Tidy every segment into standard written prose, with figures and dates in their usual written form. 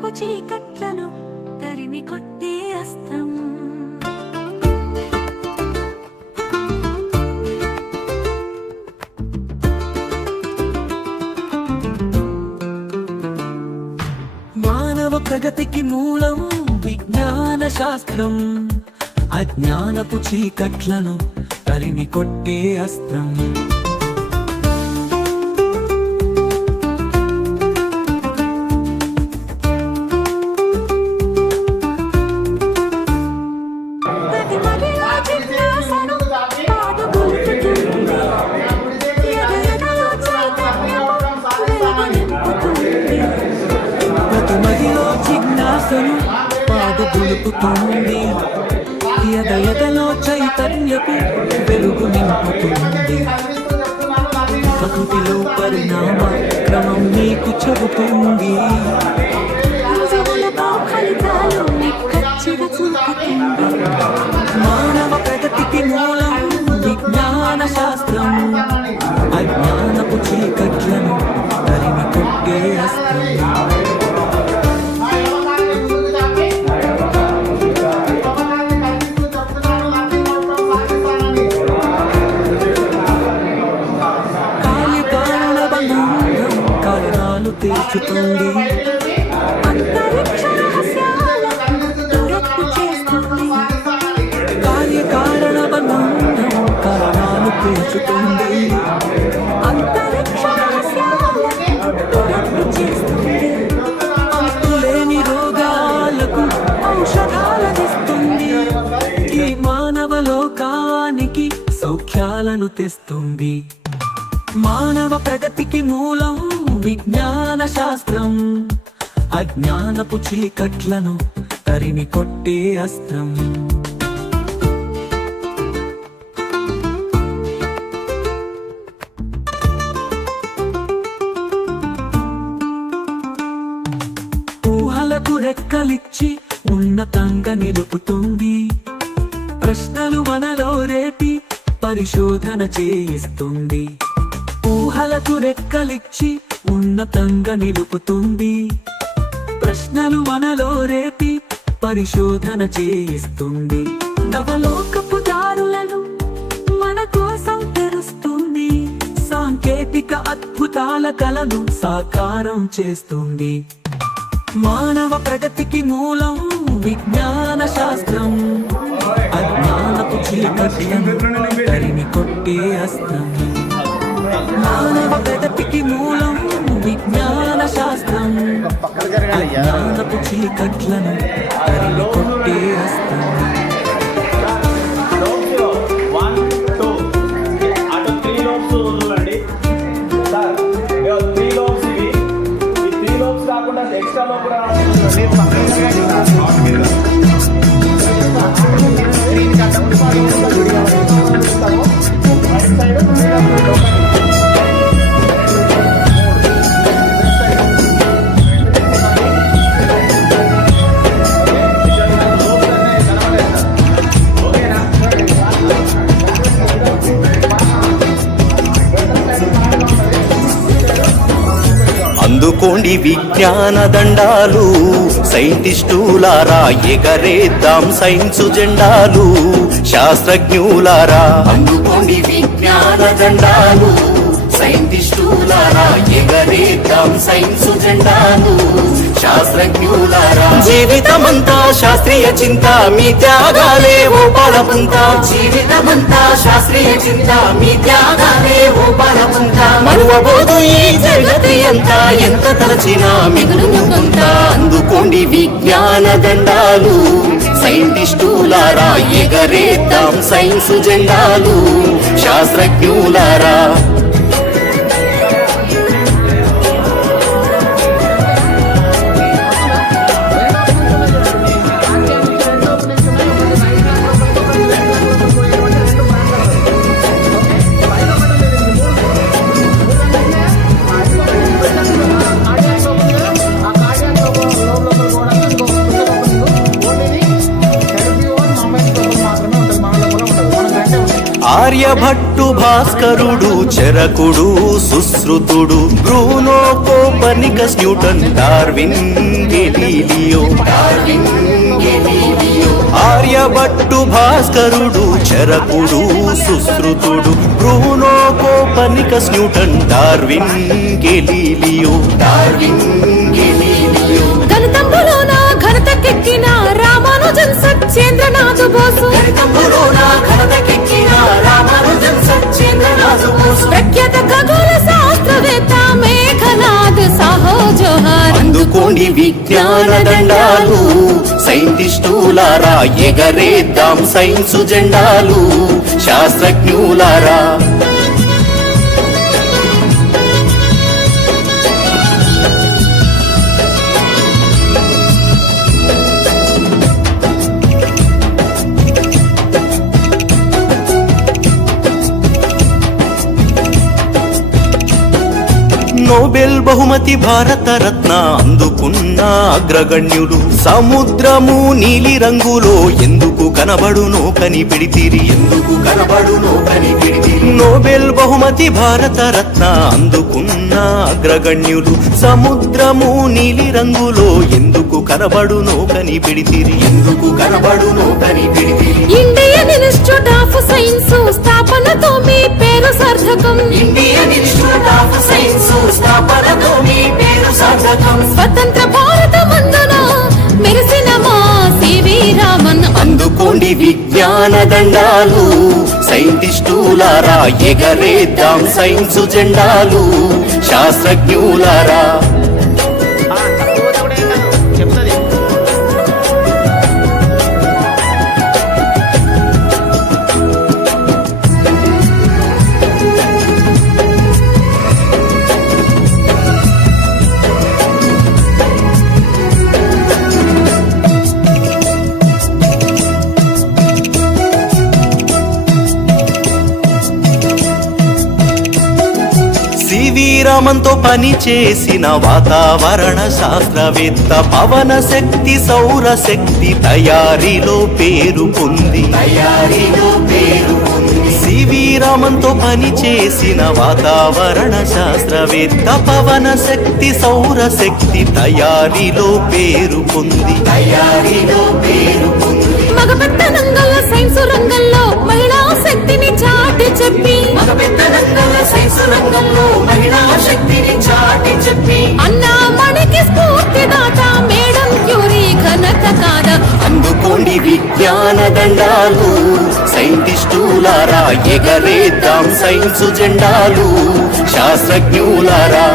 జ్ఞానపు చీకట్లను తరిమి కొట్టే అస్త్రం. మానవ ప్రగతికి మూలం విజ్ఞాన శాస్త్రం, అజ్ఞానపు చీకట్లను తరిమి కొట్టే అస్త్రం. పాడు గొలుపుతుంది, ఎదలో చైతన్యపు వెలుగు నింపుతుంది. ప్రకృతిలో పరిణామ క్రమం నీకు చెబుతుంది. మానవ ప్రగతికి మూలం విజ్ఞాన శాస్త్రం, అజ్ఞానపు చీకట్లను తరిమి కొట్టే అస్త్రం. తీర్చుతుంది, కార్యకారణ బంధం కారణాలు తీర్చుతుంది. అంతులేని రోగాలకు ఔషధాలనిస్తుంది. ఈ మానవ లోకానికి సౌఖ్యాలను తెస్తుంది. మానవ ప్రగతికి మూలం విజ్ఞాన శాస్త్రం, అజ్ఞానపు చీకట్లను తరిమి కొట్టే అస్త్రం. ఊహలకు రెక్కలిచ్చి ఉన్నతంగా నిలుపుతుంది. ప్రశ్నలు మనలో రేపి పరిశోధన చేయిస్తుంది. ఊహలకు రెక్కలిచ్చి ఉన్నతంగా నిలుపుతుంది. ప్రశ్నలు మనలో రేపి పరిశోధన చేయిస్తుంది. నవలోకపు దారులను మన కోసం తెరుస్తుంది. సాంకేతిక అద్భుతాల కలను సాకారం చేస్తుంది. మానవ ప్రగతికి మూలం విజ్ఞాన శాస్త్రం, అజ్ఞానపు చీకట్లను తరిమి కొట్టే అస్త్రం. మానవ ప్రగతికి మూలం విజ్ఞాన శాస్త్రం, అజ్ఞానపు చీకట్లను తరిమి కొట్టే అస్త్రం. అందుకోండి విజ్ఞాన దండాలు, సైంటిస్టులారా ఎగరేద్దాం సైన్సు జెండాలు. శాస్త్రజ్ఞులారా అందుకోండి విజ్ఞాన దండాలు, సైంటిస్టులారా ఎగరేద్దాం సైన్సు జెండాలు. శాస్త్రజ్ఞులారా జీవితమంతా శాస్త్రీయ చింత, మీ త్యాగాలే ఓ బలపుంత. జీవితమంతా శాస్త్రీయ చింత, మీ త్యాగాలే ఓ బలపుంత. మరువబోదు ఈ జగతి అంతా, ఎంత తలచినా మిగులుకుంట. అందుకోండి విజ్ఞాన దండాలు, సైంటిస్టులారా ఎగరేద్దాం సైన్సు జెండాలు. శాస్త్రజ్ఞులారా ఆర్యభట్టు భాస్కరుడు చరకుడు సుశ్రుతుడు బ్రూనో కోపర్ Copernicus Newton Darwin Galileo Aryabhatta భాస్కరుడు చరకుడు సుశ్రుతుడు Bruno Copernicus Newton Darwin Galileo గణితంబులోన ఘనతకెక్కిన రామానుజన్ సత్యేంద్రనాథ్ బోసు ప్రఖ్యాత ఖగోళ శాస్త్రవేత్త మేఘనాథ్ సాహో జోహార్. అందుకోండి విజ్ఞాన దండాలు సైంటిస్టులారా ఎగరేద్దాం సైన్సు జెండాలు శాస్త్రజ్ఞులారా. నోబెల్ బహుమతి భారత రత్న అందుకున్న అగ్రగణ్యులు సముద్రము నీలి రంగులో ఎందుకు కనబడునో కనిపెడితిరి నోబెల్ బహుమతి భారత రత్న అందుకున్న అగ్రగణ్యులు సముద్రము నీలి రంగులో ఎందుకు కనబడునో కనిపెడితిరి ఇండియన్ ఇన్స్టిట్యూట్ ఆఫ్ సైన్స్ స్థాపనతో మీ పేరు సార్థకం. స్వతంత్ర భారత మందున మెరిసిన మా సివి రామన్. అందుకోండి విజ్ఞాన దండాలు సైంటిస్టులారా ఎగరేద్దాం సైన్సు జెండాలు శాస్త్రజ్ఞులారా. రామన్తో పని చేసిన వాతావరణ శాస్త్రవేత్త పవన శక్తి సౌర శక్తి తయారీలో పేరు పొంది సివి రామన్తో పని చేసిన వాతావరణ శాస్త్రవేత్త పవన శక్తి సౌర శక్తి తయారీలో పేరు పొంది మగపెత్తనంగల సైన్స్ రంగంలో మహిళా శక్తిని చాటి చెప్పి అన్నా మనకి స్ఫూర్తిదాత మేడం క్యూరీ ఘనత కాదా. అందుకోండి విజ్ఞాన దండాలు సైంటిస్టులారా ఎగరేద్దాం సైన్సు జెండాలు శాస్త్రజ్ఞులారా.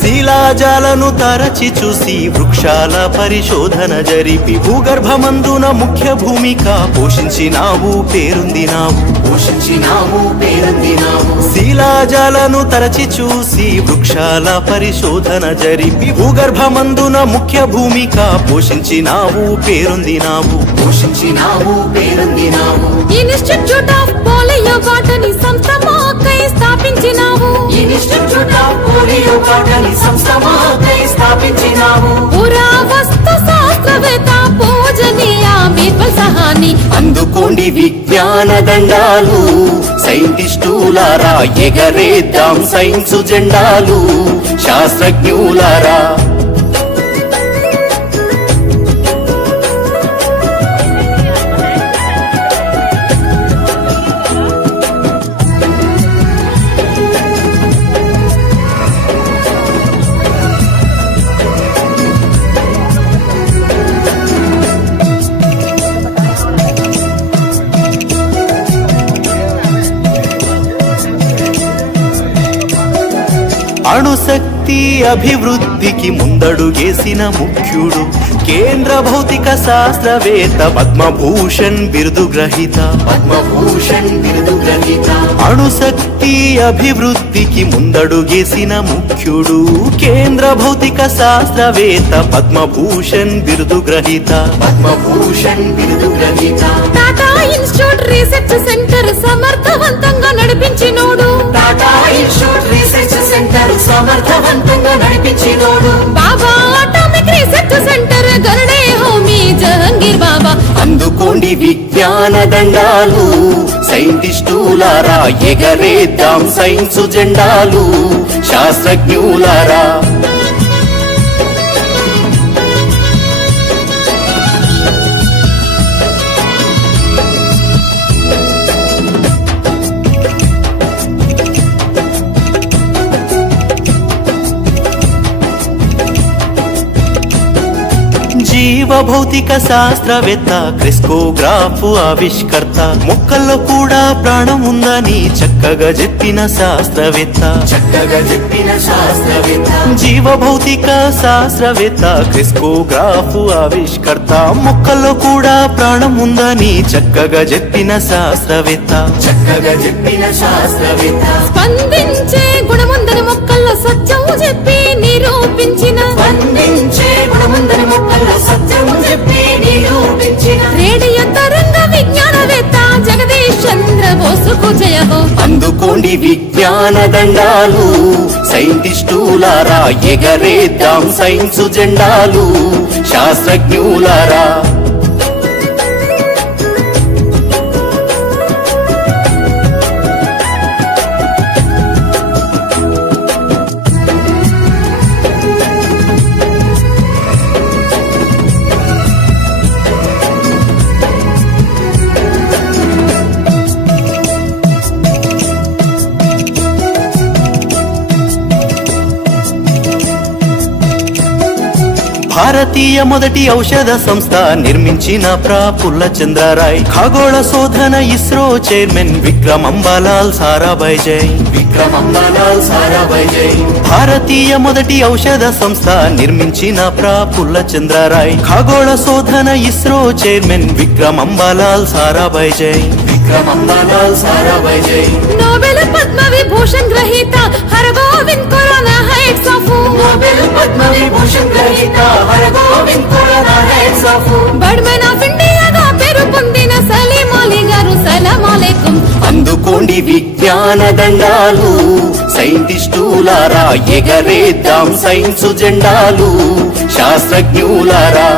శిలాజాలను తరచి చూసి వృక్షాల పరిశోధన జరిపి భూగర్భమందున ముఖ్య భూమిక పోషించినావు పేరొందినావు శిలాజాలను తరచి చూసి వృక్షాల పరిశోధన జరిపి భూగర్భమందున ముఖ్య భూమిక పోషించినావు పేరొందినావు ఇన్స్టిట్యూట్ ఆఫ్ పోలియో బాటనీ సంస్థ మాకై స్థాపించినావు పురావస్తు శాస్త్రవేత్త పూజనీయ బీర్బల్ సహాని. అందుకోండి విజ్ఞాన దండాలు సైంటిస్టులారా ఎగరేద్దాం సైన్సు జెండాలు శాస్త్రజ్ఞులారా. అణుశక్తి అభివృద్ధికి ముందడుగేసిన ముఖ్యుడు కేంద్ర భౌతిక శాస్త్రవేత్త పద్మభూషణ్ బిరుదు గ్రహీత అణుశక్తి అభివృద్ధికి ముందడుగేసిన ముఖ్యుడు కేంద్ర భౌతిక శాస్త్రవేత్త పద్మభూషణ్ బిరుదు గ్రహీత టాటా ఇన్స్టిట్యూట్ రీసెర్చ్ సెంటర్ సమర్థవంతంగా నడిపించినోడు సమర్థవంతంగా నడిపించినోడు బాబా అటామిక్ రీసెర్చ్ సెంటర్ గరుడే హోమీ జహంగీర్ బాబా. అందుకోండి విజ్ఞాన దండాలు సైంటిస్టులారా, ఎగరేద్దాం సైన్స్ జెండాలు శాస్త్రజ్ఞులారా. జీవ భౌతిక శాస్త్రవేత్త, క్రిస్కోగ్రాఫ్ ఆవిష్కర్త, మొక్కల్లో కూడా ప్రాణం ఉందని చక్కగా చెప్పిన శాస్త్రవేత్త. జీవ భౌతిక శాస్త్రవేత్త, క్రిస్కోగ్రాఫ్ ఆవిష్కర్త, మొక్కల్లో కూడా ప్రాణం ఉందని చక్కగా చెప్పిన శాస్త్రవేత్త. స్పందించే గుణముందని మొక్కల్లో సత్యము చెప్పి నిరూపించిన రేడియో తరంగ విజ్ఞానవేత్త జగదీష్ చంద్ర బోసుకు జయ హో. అందుకోండి విజ్ఞాన దండాలు సైంటిస్టులారా, ఎగరేద్దాం సైన్స్ జెండాలు శాస్త్రజ్ఞులారా. భారతీయ మొదటి ఔషధ సంస్థ నిర్మించిన ప్రఫుల్ల చంద్రరాయ్, ఖగోళ శోధన ఇస్రో చైర్మన్ విక్రమ్ అంబాలాల్ సారాభాయ్ జై. భారతీయ మొదటి ఔషధ సంస్థ నిర్మించిన ప్రఫుల్ల చంద్రరాయ్, ఖగోళ శోధన ఇస్రో చైర్మన్ విక్రమ్ అంబాలాల్ సారాభాయ్ జై. నోబెల్ పద్మ విభూషణ్ గ్రహీత హరగోవింద్ ఖురానా హెడ్స్ ఆఫ్ బడ్మెన్ ఆఫ్ ఇండియాగా పేరు పొందిన సలీం అలీ గారు సలాం అలైకుం. అందుకోండి విజ్ఞాన దండాలు సైంటిస్టులారా, ఎగరేద్దాం సైన్స్ జెండాలు శాస్త్రజ్ఞులారా.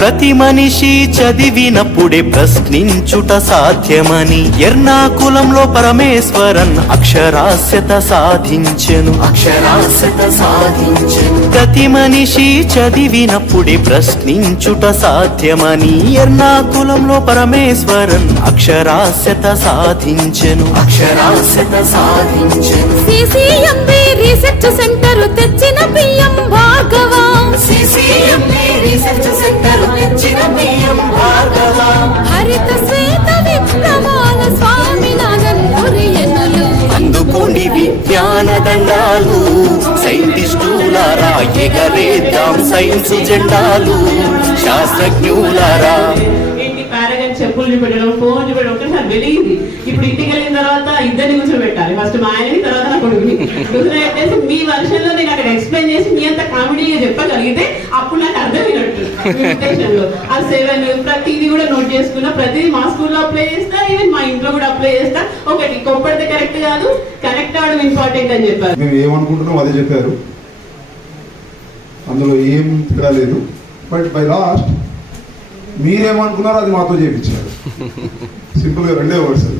ప్రతి మనిషి చదివినప్పుడే ప్రశ్నించుట సాధ్యమని ఎర్నాకులంలో పరమేశ్వరన్ అక్షరాస్యత సాధించెను. ప్రతి మనిషి చదివినప్పుడే ప్రశ్నించుట సాధ్యమని ఎర్నాకులంలో పరమేశ్వరన్ అక్షరాస్యత సాధించెను. సిసిఎంబి రీసెర్చ్ సెంటర్ తెచ్చిన పిఎం భార్గవ. హరిత శ్వేత విప్లవాల స్వామినాథన్ గురియనులు. అందుకోండి విజ్ఞాన దండాలు సైంటిస్టులారా, ఎగరేద్దాం సైన్స్ జెండాలు శాస్త్రజ్ఞులారా. చెప్పులు చూపెట్టడం, ఫోన్ చూపెట్టడం ఒకసారి వెలిగింది. ఇప్పుడు ఇంటికి వెళ్ళిన తర్వాత ఇద్దరిని కూర్చోబెట్టాలి. ఫస్ట్ మా ఆయనని, తర్వాత నా కొడుకుని కూర్చోబెట్టేసి మీ వర్షన్లో నేను అక్కడ ఎక్స్ప్లెయిన్ చేసి మీ అంత కామెడీగా చెప్పగలిగితే అప్పుడు నాకు అర్థమైనట్టు. ఆ 7 ప్రతిదీ కూడా నోట్ చేసుకున్నా, ప్రతిదీ మా స్కూల్లో అప్లై చేస్తా, ఈవెన్ మా ఇంట్లో కూడా అప్లై చేస్తా. ఒకటి కొప్పడితే కరెక్ట్ కాదు, కనెక్ట్ అవడం ఇంపార్టెంట్ అని చెప్పారు. మేము ఏమనుకుంటున్నాం అదే చెప్పారు, అందులో ఏం తేడా లేదు. బట్ బై లాస్ట్ మీరేమనుకున్నారో అది మాతో చేయించారు. సింపుల్గా 2 వర్డ్స్ అది.